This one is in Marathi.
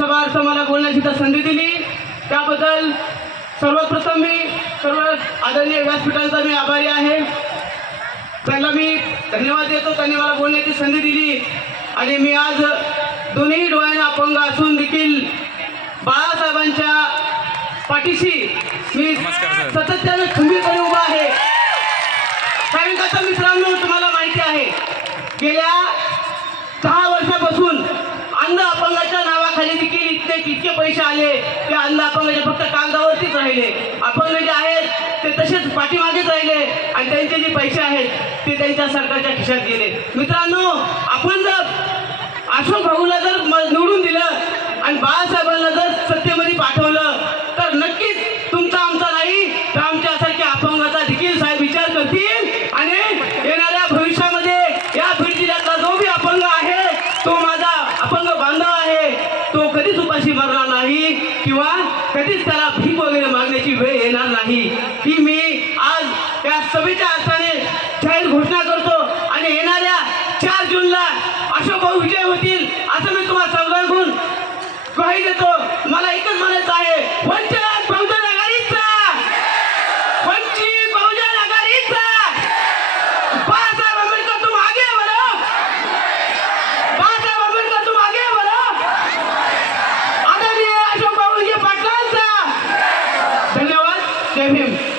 सभार्थ मला बोलण्याची तर संधी दिली. त्याबद्दल सर्वप्रथम मी सर्व आदरणीय व्यासपीठांचा मी आभारी आहे. त्यांना मी धन्यवाद देतो. त्यांनी मला बोलण्याची संधी दिली. आणि मी आज दोन्ही डोळ्यांना अपंग असून देखील बाळासाहेबांच्या पाठीशी मी सातत्याने खंबीरपणे उभा आहे. कारण का आता मित्रांनो तुम्हाला माहिती आहे. गेल्या दहा वर्षापासून खरेदी केली देखील इतके पैसे आले ते अन्न अपंगाचे म्हणजे फक्त कागदावरतीच राहिले. अपंग जे म्हणजे आहेत ते तसेच पाठीमागेच राहिले आणि त्यांचे जे पैसे आहेत ते त्यांच्या सरकारच्या खिशात गेले. मित्रांनो आपण जर अशोक भाऊ जर म- निवडून दिलं आणि बाळासाहेबांना जर सत्तेमध्ये पाठवलं तर नक्कीच तुमचा आमचा नाही तर आमच्यासारख्या अपंगाचा देखील साहेब विचार करतील आणि येणाऱ्या भविष्यामध्ये या बीड जिल्ह्यातला जो बी अपंग आहे तो माझा अपंग बांधव आहे तो कधीच उपाशी मरणार नाही किंवा कधीच त्याला भीक वगैरे मागण्याची वेळ येणार नाही. ती मी आज या सभेच्या अर्थाने जाहीर घोषणा करतो आणि येणाऱ्या चार जूनला अशोक भाऊ विजय होतील असं मी तुम्हाला Save him.